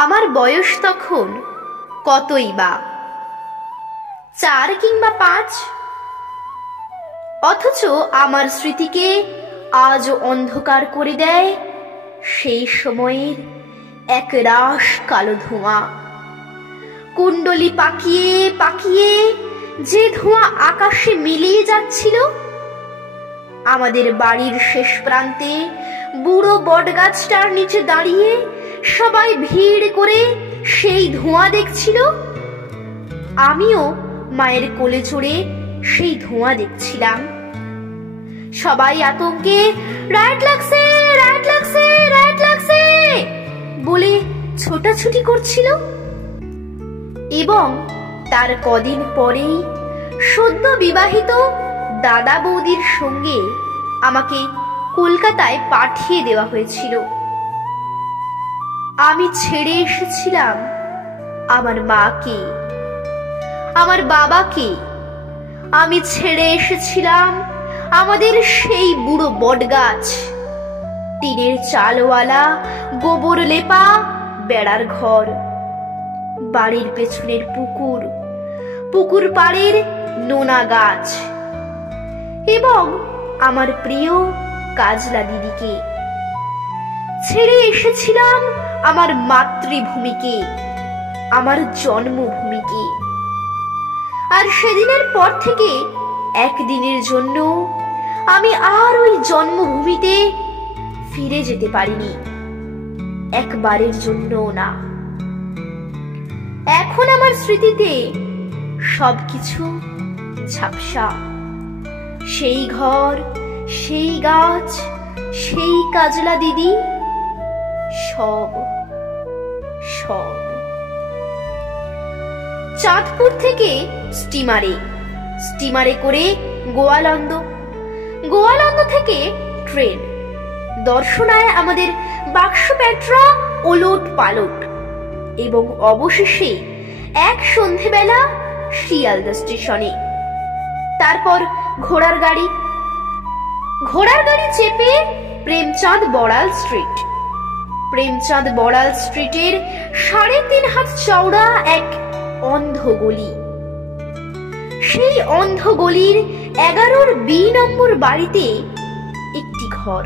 আমার বয়স তখন কতই বা, 4 কিংবা 5। অথচ আমার স্মৃতিকে আজও অন্ধকার করে দেয় সেই সময়ের এক রাশ কালো ধোঁয়া। কুণ্ডলি পাকিয়ে পাকিয়ে যে ধোঁয়া আকাশে মিলিয়ে যাচ্ছিল। আমাদের বাড়ির শেষ প্রান্তে বুড়ো বটগাছটার নিচে দাঁড়িয়ে সবাই ভিড় করে সেই ধোঁয়া দেখছিল। আমিও মায়ের কোলে চড়ে সেই ধোঁয়া দেখছিলাম। সবাই আতঙ্কে রাইট লাগছে, রাইট লাগছে, রাইট লাগছে বলে ছোটাছুটি করছিল। এবং তার কদিন পরেই সদ্য বিবাহিত দাদা বৌদির সঙ্গে আমাকে কলকাতায় পাঠিয়ে দেওয়া হয়েছিল। আমি ছেড়ে এসেছিলাম আমার মাকে, আমার বাবাকে। আমি ছেড়ে এসেছিলাম আমাদের সেই বুড়ো বটগাছ, টিনের চালওয়ালা গোবর লেপা বেড়ার ঘর, বাড়ির পেছনের পুকুর, পুকুর পাড়ের নোনা গাছ এবং আমার প্রিয় কাজলা দিদিকে। ছেড়ে এসেছিলাম আমার মাতৃভূমিকে, আমার জন্মভূমিকে। আর সেদিনের পর থেকে একদিনের জন্য আমি আর ওই জন্মভূমিতে ফিরে যেতে পারিনি, একবারের জন্যও না। এখন আমার স্মৃতিতে সবকিছু ঝাপসা। সেই ঘর, সেই গাছ, সেই কাজলা দিদি, সব সব। চাঁদপুর থেকে স্টিমারে করে গোয়ালন্দ, গোয়ালন্দ থেকে ট্রেন। দর্শনায় আমাদের বাক্সপ্যাঁটরা ওলট পালট এবং অবশেষে এক সন্ধেবেলা শিয়ালদা স্টেশনে। তারপর ঘোড়ার গাড়ি চেপে প্রেমচাঁদ বড়াল স্ট্রিট। প্রেমচাঁদ বড়াল স্ট্রিটের 3.5 হাত চওড়া এক অন্ধ গলি। সেই অন্ধ গলির 11 বি নম্বর বাড়িতে একটি ঘর।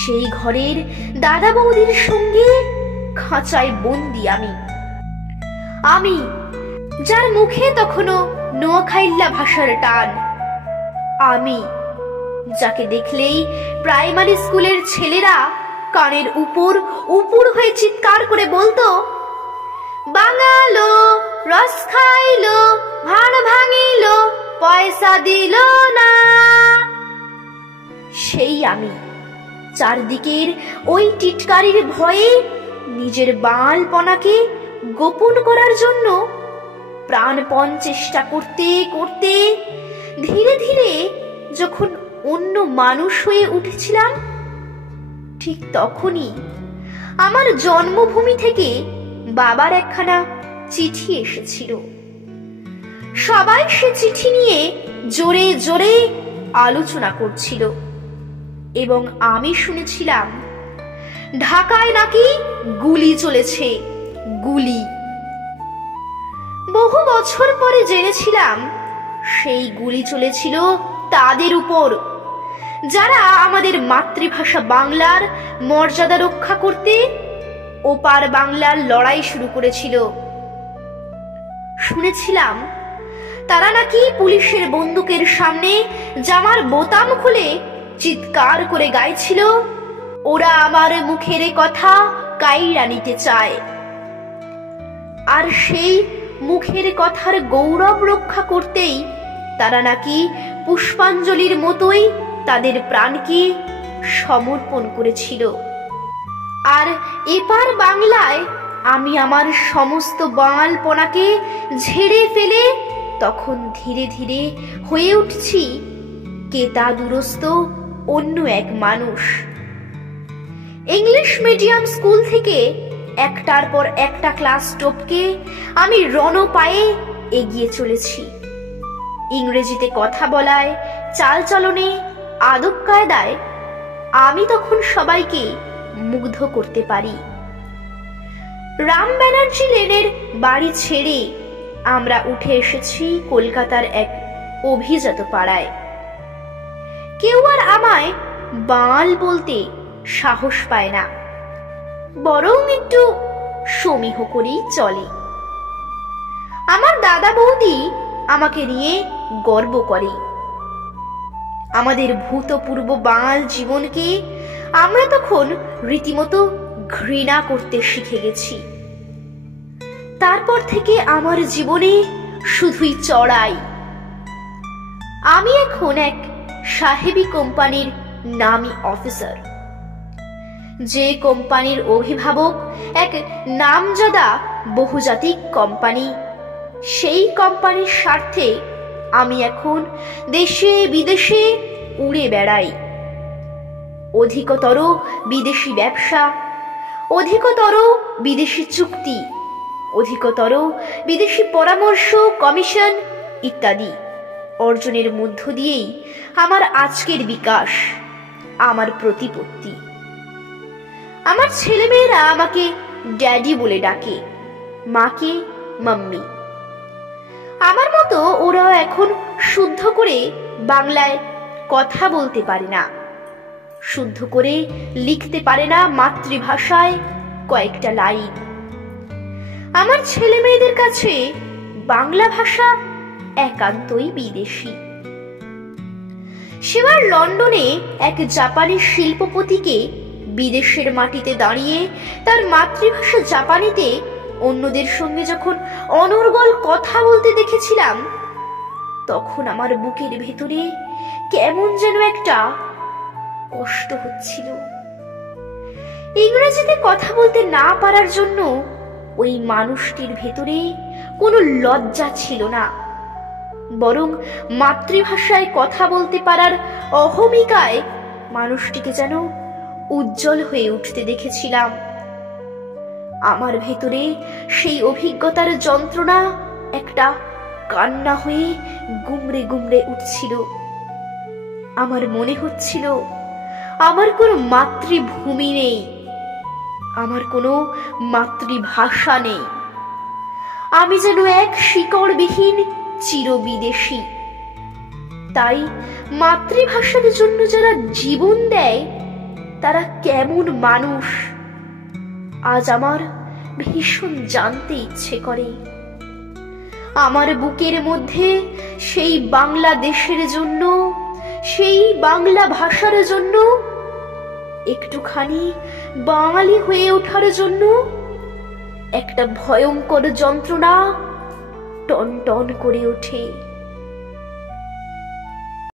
সেই ঘরের দাদা বৌদির সঙ্গে খাঁচায় বন্দি আমি, যার মুখে তখনো নোয়াখাইল্লা ভাষার টান। আমি, যাকে দেখলেই প্রাইমারি স্কুলের ছেলেরা কানের উপর হয়ে চিৎকার করে বলতো, বাঙালো, রস খাইলো, ভাড় ভাঙিলো, পয়সা দিল না। সেই আমি, চারদিকের ওই টিটকারির ভয়ে নিজের বালপনাকে গোপন করার জন্য প্রাণপণ চেষ্টা করতে করতে ধীরে ধীরে যখন অন্য মানুষ হয়ে উঠেছিলাম, ঠিক তখনই আমার জন্মভূমি থেকে বাবার একখানা চিঠি এসেছিল। সবাই সে চিঠি নিয়ে জোরে জোরে আলোচনা করছিল এবং আমি শুনেছিলাম ঢাকায় নাকি গুলি চলেছে, গুলি। বহু বছর পরে জেনেছিলাম সেই গুলি চলেছিল তাদের উপর, যারা আমাদের মাতৃভাষা বাংলার মর্যাদা রক্ষা করতে ওপার বাংলার লড়াই শুরু করেছিল। শুনেছিলাম তারা নাকি পুলিশের বন্দুকের সামনে জামার বোতাম খুলে চিৎকার করে গাইছিল, ওরা আমার মুখের কথা কাইরা নিতে চায়। আর সেই মুখের কথার গৌরব রক্ষা করতেই তারা নাকি পুষ্পাঞ্জলির মতোই তাদের প্রাণকে সমর্পণ করেছিল। আর এপার বাংলায় আমি আমার সমস্ত বাঙালপনাকে ঝেড়ে ফেলে তখন ধীরে ধীরে হয়ে উঠছি কেতা দুরস্ত অন্য এক মানুষ। ইংলিশ মিডিয়াম স্কুল থেকে একটার পর একটা ক্লাস টপকে আমি রণপায়ে এগিয়ে চলেছি। ইংরেজিতে কথা বলায়, চালচলনে, আদব কায়দায় আমি তখন সবাইকে মুগ্ধ করতে পারি। রাম ব্যানার্জি লেনের বাড়ি ছেড়ে আমরা উঠে এসেছি কলকাতার এক অভিজাত পাড়ায়। কেউ আর আমায় বাল বলতে সাহস পায় না, বরং একটু সমীহ করেই চলে। আমার দাদা বৌদি আমাকে নিয়ে গর্ব করে। আমাদের ভূতপূর্ব বাঙাল জীবনকে আমরা তখন রীতিমতো ঘৃণা করতে শিখে গেছি। তারপর থেকে আমার জীবনে শুধুই চড়াই। আমি এখন এক সাহেবী কোম্পানির নামী অফিসার। যে কোম্পানির অভিভাবক এক নামজাদা বহুজাতিক কোম্পানি, সেই কোম্পানির স্বার্থে আমি এখন দেশে বিদেশে উড়ে বেড়াই। অধিকতর বিদেশি ব্যবসা, অধিকতর বিদেশি চুক্তি, অধিকতর বিদেশি পরামর্শ, কমিশন ইত্যাদি অর্জনের মধ্য দিয়েই আমার আজকের বিকাশ, আমার প্রতিপত্তি। আমার ছেলেমেয়েরা আমাকে ড্যাডি বলে ডাকে, মাকে মাম্মি। আমার মতো ওরাও এখন শুদ্ধ করে বাংলায় কথা বলতে পারে না, শুদ্ধ করে লিখতে পারে না মাতৃভাষায় কয়েকটা লাইন। আমার ছেলে মেয়েদের কাছে বাংলা ভাষা একান্তই বিদেশি। সেবার লন্ডনে এক জাপানি শিল্পপতিকে বিদেশের মাটিতে দাঁড়িয়ে তার মাতৃভাষা জাপানিতে অন্যদের সঙ্গে যখন অনর্গল কথা বলতে দেখেছিলাম, তখন আমার বুকের ভেতরে কেমন যেন একটা কষ্ট হচ্ছিল। ইংরেজিতে কথা বলতে না পারার জন্য ওই মানুষটির ভেতরে কোনো লজ্জা ছিল না, বরং মাতৃভাষায় কথা বলতে পারার অহমিকায় মানুষটিকে যেন উজ্জ্বল হয়ে উঠতে দেখেছিলাম। আমার ভেতরে সেই অভিজ্ঞতার যন্ত্রণা একটা কান্না হয়ে গুমড়ে গুমড়ে উঠছিল। আমার মনে হচ্ছিল আমার কোনো মাতৃভূমি নেই, আমার কোনো মাতৃভাষা নেই। আমি যেন এক শিকড়বিহীন চিরবিদেশী। তাই মাতৃভাষার জন্য যারা জীবন দেয় তারা কেমন মানুষ আজ আমার ভীষণ জানতে ইচ্ছে করে। আমার বুকের মধ্যে সেই বাংলাদেশের জন্য, সেই বাংলা ভাষার জন্য, একটুখানি বাঙালি হয়ে ওঠার জন্য একটা ভয়ঙ্কর যন্ত্রণা টন টন করে ওঠে।